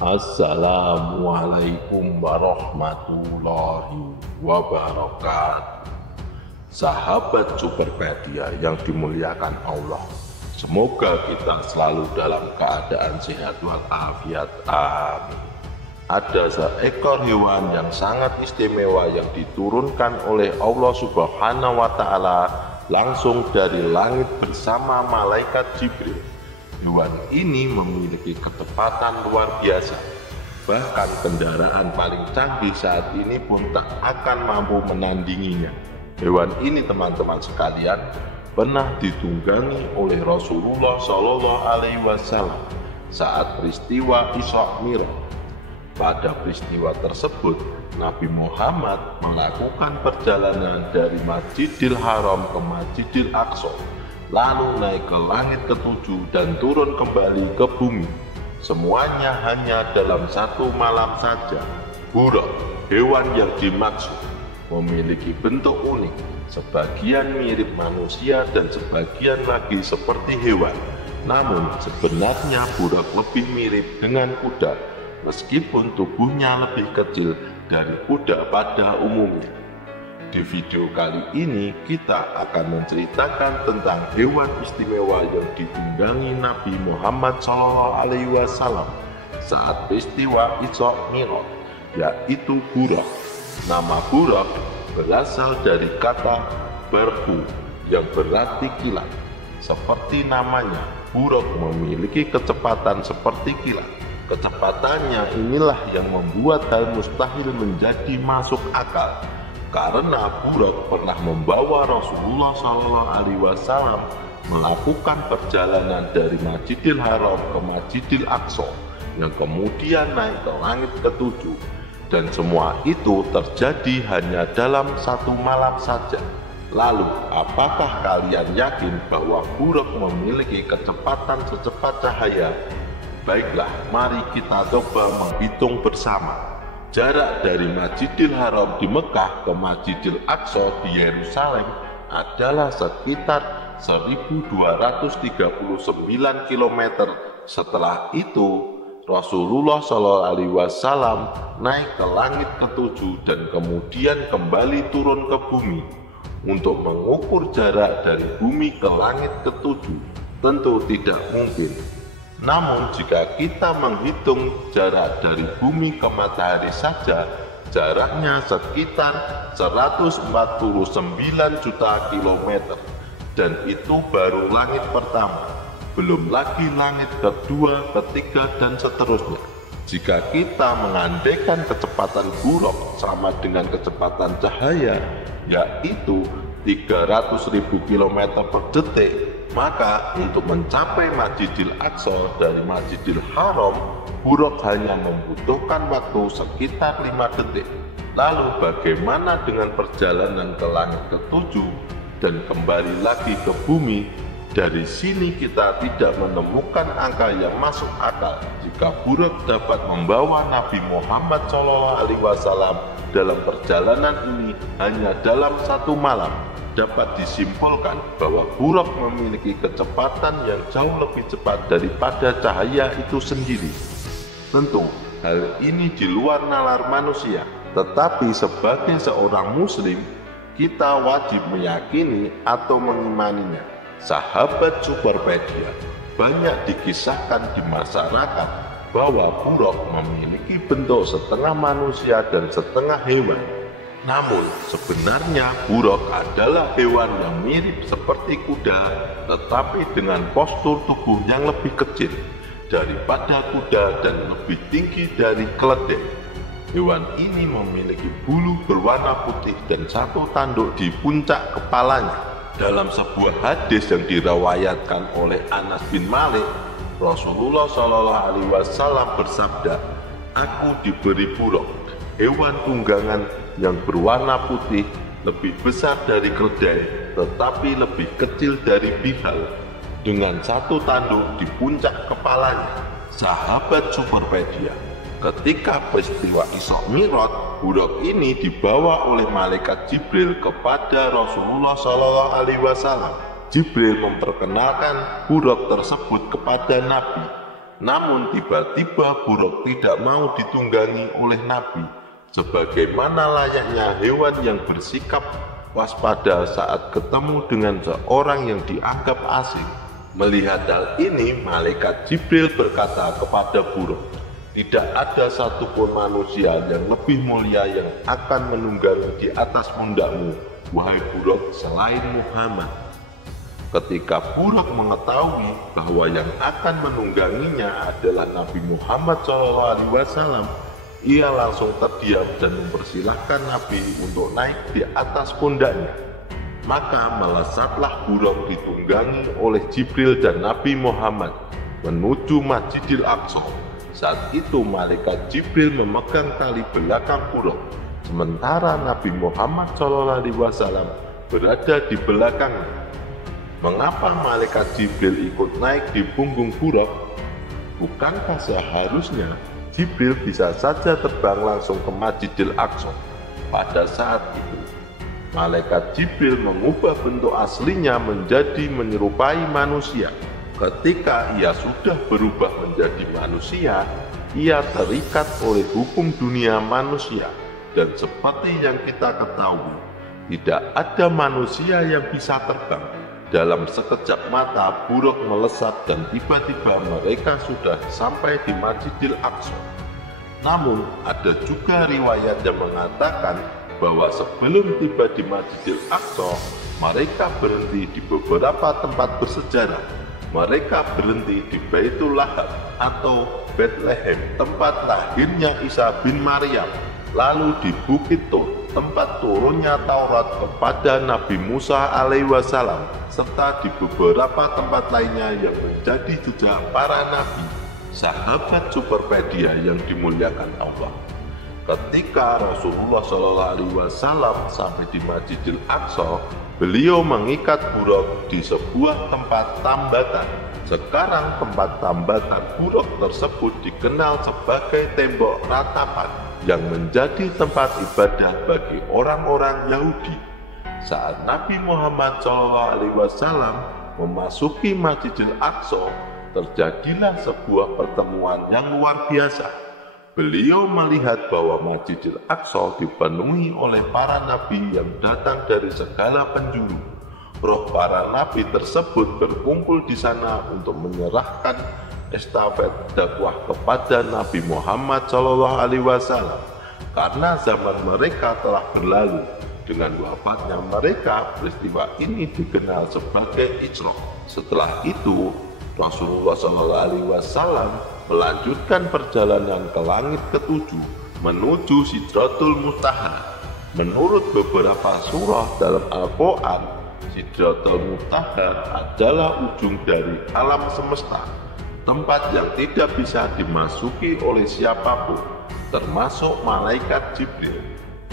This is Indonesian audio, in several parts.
Assalamualaikum warahmatullahi wabarakatuh. Sahabat Superpedia yang dimuliakan Allah, semoga kita selalu dalam keadaan sehat walafiat. Amin. Ada seekor hewan yang sangat istimewa yang diturunkan oleh Allah Subhanahu wa Ta'ala langsung dari langit bersama malaikat Jibril. Hewan ini memiliki kecepatan luar biasa. Bahkan kendaraan paling canggih saat ini pun tak akan mampu menandinginya. Hewan ini, teman-teman sekalian, pernah ditunggangi oleh Rasulullah Shallallahu Alaihi Wasallam saat peristiwa Isra Mi'raj. Pada peristiwa tersebut, Nabi Muhammad melakukan perjalanan dari Masjidil Haram ke Masjidil Aqsa, lalu naik ke langit ketujuh dan turun kembali ke bumi. Semuanya hanya dalam satu malam saja. Buraq, hewan yang dimaksud, memiliki bentuk unik, sebagian mirip manusia dan sebagian lagi seperti hewan. Namun sebenarnya buraq lebih mirip dengan kuda, meskipun tubuhnya lebih kecil dari kuda pada umumnya. Di video kali ini kita akan menceritakan tentang hewan istimewa yang ditunggangi Nabi Muhammad SAW saat peristiwa Isra Mi'raj, yaitu buraq. Nama buraq berasal dari kata barqu yang berarti kilat. Seperti namanya, buraq memiliki kecepatan seperti kilat. Kecepatannya inilah yang membuat hal mustahil menjadi masuk akal, karena buraq pernah membawa Rasulullah SAW melakukan perjalanan dari Masjidil Haram ke Masjidil Aqsa yang kemudian naik ke langit ketujuh, dan semua itu terjadi hanya dalam satu malam saja. Lalu, apakah kalian yakin bahwa buraq memiliki kecepatan secepat cahaya? Baiklah, mari kita coba menghitung bersama. Jarak dari Masjidil Haram di Mekah ke Masjidil Aqsa di Yerusalem adalah sekitar 1239 km. Setelah itu, Rasulullah SAW naik ke langit ketujuh dan kemudian kembali turun ke bumi. Untuk mengukur jarak dari bumi ke langit ketujuh tentu tidak mungkin. Namun jika kita menghitung jarak dari bumi ke matahari saja, jaraknya sekitar 149 juta kilometer. Dan itu baru langit pertama, belum lagi langit kedua, ketiga, dan seterusnya. Jika kita mengandaikan kecepatan buraq sama dengan kecepatan cahaya, yaitu 300.000 km per detik, maka untuk mencapai Masjidil Aqsa dari Masjidil Haram, buraq hanya membutuhkan waktu sekitar 5 detik. Lalu bagaimana dengan perjalanan ke langit ketujuh dan kembali lagi ke bumi? Dari sini kita tidak menemukan angka yang masuk akal jika buraq dapat membawa Nabi Muhammad SAW dalam perjalanan ini hanya dalam satu malam. Dapat disimpulkan bahwa buraq memiliki kecepatan yang jauh lebih cepat daripada cahaya itu sendiri. Tentu, hal ini di luar nalar manusia, tetapi sebagai seorang muslim, kita wajib meyakini atau mengimaninya. Sahabat Superpedia, banyak dikisahkan di masyarakat bahwa buraq memiliki bentuk setengah manusia dan setengah hewan. Namun sebenarnya buraq adalah hewan yang mirip seperti kuda, tetapi dengan postur tubuh yang lebih kecil daripada kuda dan lebih tinggi dari keledai. Hewan ini memiliki bulu berwarna putih dan satu tanduk di puncak kepalanya. Dalam sebuah hadis yang diriwayatkan oleh Anas bin Malik, Rasulullah SAW bersabda, "Aku diberi buraq, hewan tunggangan yang berwarna putih, lebih besar dari keledai, tetapi lebih kecil dari bihal, dengan satu tanduk di puncak kepalanya." Sahabat Superpedia, ketika peristiwa Isra Mi'raj, buraq ini dibawa oleh malaikat Jibril kepada Rasulullah SAW. Jibril memperkenalkan buraq tersebut kepada Nabi. Namun tiba-tiba buruk tidak mau ditunggangi oleh Nabi, sebagaimana layaknya hewan yang bersikap waspada saat ketemu dengan seorang yang dianggap asing. Melihat hal ini, malaikat Jibril berkata kepada buruk, "Tidak ada satupun manusia yang lebih mulia yang akan menunggangi di atas pundakmu, wahai buruk, selain Muhammad." Ketika buruk mengetahui bahwa yang akan menungganginya adalah Nabi Muhammad SAW, ia langsung terdiam dan mempersilahkan Nabi untuk naik di atas pundaknya. Maka melesatlah buruk ditunggangi oleh Jibril dan Nabi Muhammad menuju Masjidil Aqsa. Saat itu malaikat Jibril memegang tali belakang buruk, sementara Nabi Muhammad SAW berada di belakangnya. Mengapa malaikat Jibril ikut naik di punggung buruk? Bukankah seharusnya Jibril bisa saja terbang langsung ke Masjidil Aqsa? Pada saat itu, malaikat Jibril mengubah bentuk aslinya menjadi menyerupai manusia. Ketika ia sudah berubah menjadi manusia, ia terikat oleh hukum dunia manusia. Dan seperti yang kita ketahui, tidak ada manusia yang bisa terbang. Dalam sekejap mata, buruk melesat dan tiba-tiba mereka sudah sampai di Masjidil Aqsa. Namun, ada juga riwayat yang mengatakan bahwa sebelum tiba di Masjidil Aqsa, mereka berhenti di beberapa tempat bersejarah. Mereka berhenti di Baitul Lahab atau Bethlehem, tempat lahirnya Isa bin Maryam, lalu di Bukit Tur, tempat turunnya Taurat kepada Nabi Musa alaihissalam, serta di beberapa tempat lainnya yang menjadi jejak para nabi. Sahabat Superpedia yang dimuliakan Allah, ketika Rasulullah SAW sampai di Masjidil Aqsa, beliau mengikat buruk di sebuah tempat tambatan. Sekarang tempat tambatan buruk tersebut dikenal sebagai tembok ratapan yang menjadi tempat ibadah bagi orang-orang Yahudi. Saat Nabi Muhammad SAW memasuki Masjidil Aqsa, terjadilah sebuah pertemuan yang luar biasa. Beliau melihat bahwa Masjidil Aqsa dipenuhi oleh para nabi yang datang dari segala penjuru. Roh para nabi tersebut berkumpul di sana untuk menyerahkan estafet dakwah kepada Nabi Muhammad SAW, karena zaman mereka telah berlalu. Dengan wafatnya mereka, peristiwa ini dikenal sebagai Isra. Setelah itu, Rasulullah SAW melanjutkan perjalanan ke langit ketujuh menuju Sidratul Muntaha. Menurut beberapa surah dalam Al-Quran, Sidratul Muntaha adalah ujung dari alam semesta, tempat yang tidak bisa dimasuki oleh siapapun, termasuk malaikat Jibril.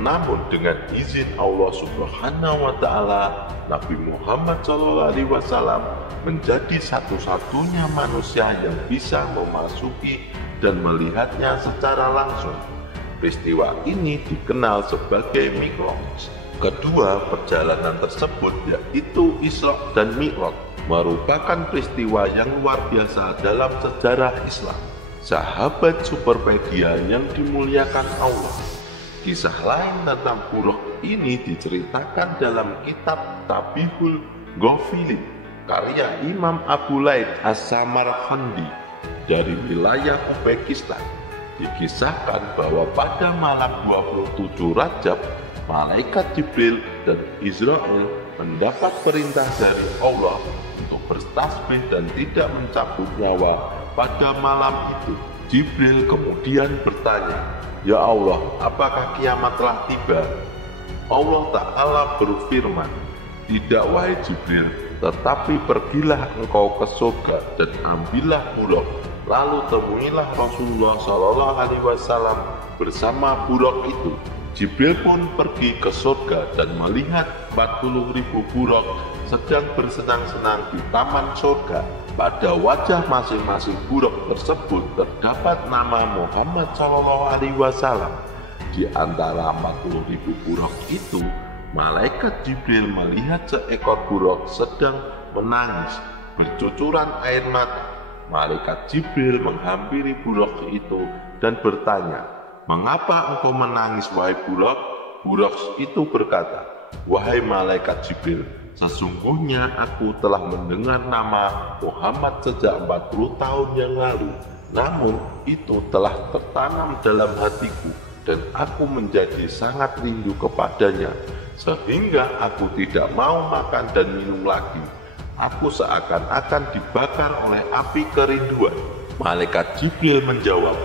Namun dengan izin Allah Subhanahu wa Ta'ala, Nabi Muhammad SAW menjadi satu-satunya manusia yang bisa memasuki dan melihatnya secara langsung. Peristiwa ini dikenal sebagai Mi'raj. Kedua perjalanan tersebut, yaitu Isra dan Mi'raj, merupakan peristiwa yang luar biasa dalam sejarah Islam. Sahabat Superpedia yang dimuliakan Allah, kisah lain tentang buruk ini diceritakan dalam kitab Tabihul Ghafilin karya Imam Abu Laid As-Samarqandi dari wilayah Uzbekistan. Dikisahkan bahwa pada malam 27 Rajab, malaikat Jibril dan Israel mendapat perintah dari Allah untuk bertasbih dan tidak mencabut nyawa pada malam itu. Jibril kemudian bertanya, "Ya Allah, apakah kiamat telah tiba?" Allah Ta'ala berfirman, "Tidak wahai Jibril, tetapi pergilah engkau ke surga dan ambillah buruk, lalu temuilah Rasulullah SAW bersama buruk itu." Jibril pun pergi ke surga dan melihat 40.000 buruk sedang bersenang-senang di taman surga. Pada wajah masing-masing buruk tersebut terdapat nama Muhammad SAW. Di antara 40.000 buruk itu, malaikat Jibril melihat seekor buruk sedang menangis bercucuran air mata. Malaikat Jibril menghampiri Buraq itu dan bertanya, "Mengapa engkau menangis, wahai Buraq?" Buraq itu berkata, "Wahai malaikat Jibril, sesungguhnya aku telah mendengar nama Muhammad sejak 40 tahun yang lalu. Namun itu telah tertanam dalam hatiku dan aku menjadi sangat rindu kepadanya, sehingga aku tidak mau makan dan minum lagi. Aku seakan-akan dibakar oleh api kerinduan." Malaikat Jibril menjawab,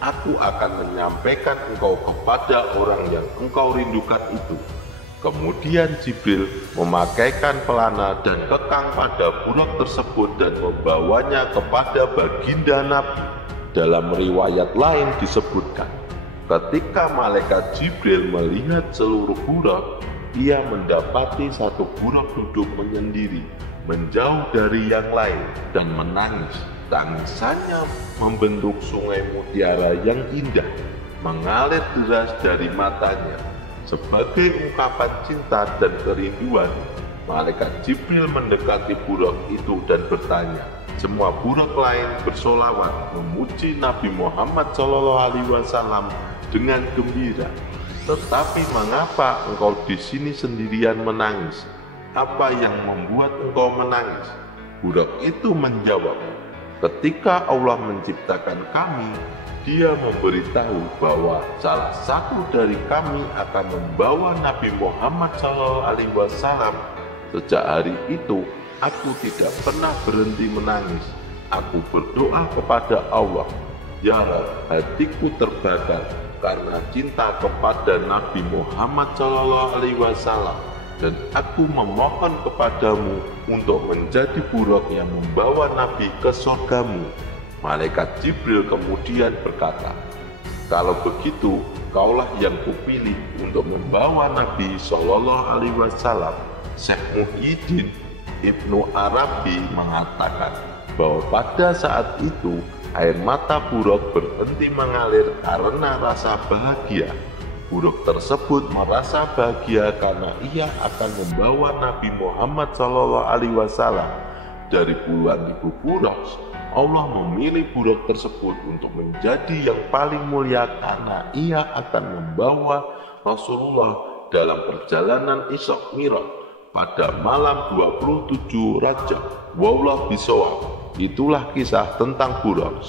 "Aku akan menyampaikan engkau kepada orang yang engkau rindukan itu." Kemudian Jibril memakaikan pelana dan kekang pada Buraq tersebut dan membawanya kepada baginda Nabi. Dalam riwayat lain disebutkan, ketika malaikat Jibril melihat seluruh Buraq, ia mendapati satu Buraq duduk menyendiri, menjauh dari yang lain dan menangis. Tangisannya membentuk sungai mutiara yang indah, mengalir deras dari matanya. Sebagai ungkapan cinta dan kerinduan, malaikat Jibril mendekati Buraq itu dan bertanya. Semua Buraq lain bersolawat memuji Nabi Muhammad SAW dengan gembira. "Tetapi mengapa engkau di sini sendirian menangis? Apa yang membuat engkau menangis?" Buraq itu menjawab, "Ketika Allah menciptakan kami, Dia memberitahu bahwa salah satu dari kami akan membawa Nabi Muhammad SAW. Sejak hari itu, aku tidak pernah berhenti menangis. Aku berdoa kepada Allah, 'Ya Rabb, hatiku terbakar karena cinta kepada Nabi Muhammad SAW, dan aku memohon kepadamu untuk menjadi Buraq yang membawa Nabi ke surgamu.'" Malaikat Jibril kemudian berkata, "Kalau begitu, kaulah yang kupilih untuk membawa Nabi SAW." Syekh Muhyiddin Ibnu Arabi mengatakan bahwa pada saat itu air mata Buraq berhenti mengalir karena rasa bahagia. Buraq tersebut merasa bahagia karena ia akan membawa Nabi Muhammad SAW. Dari puluhan ribu Buraq, Allah memilih Buraq tersebut untuk menjadi yang paling mulia karena ia akan membawa Rasulullah dalam perjalanan Isra Mi'raj pada malam 27 Rajab. Wallahu bishawab. Itulah kisah tentang Buraq.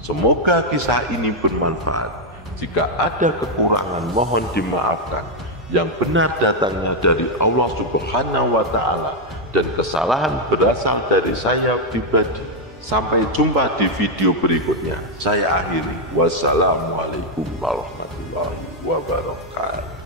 Semoga kisah ini bermanfaat. Jika ada kekurangan, mohon dimaafkan. Yang benar datangnya dari Allah Subhanahu wa Ta'ala, dan kesalahan berasal dari saya pribadi. Sampai jumpa di video berikutnya. Saya akhiri. Wassalamualaikum warahmatullahi wabarakatuh.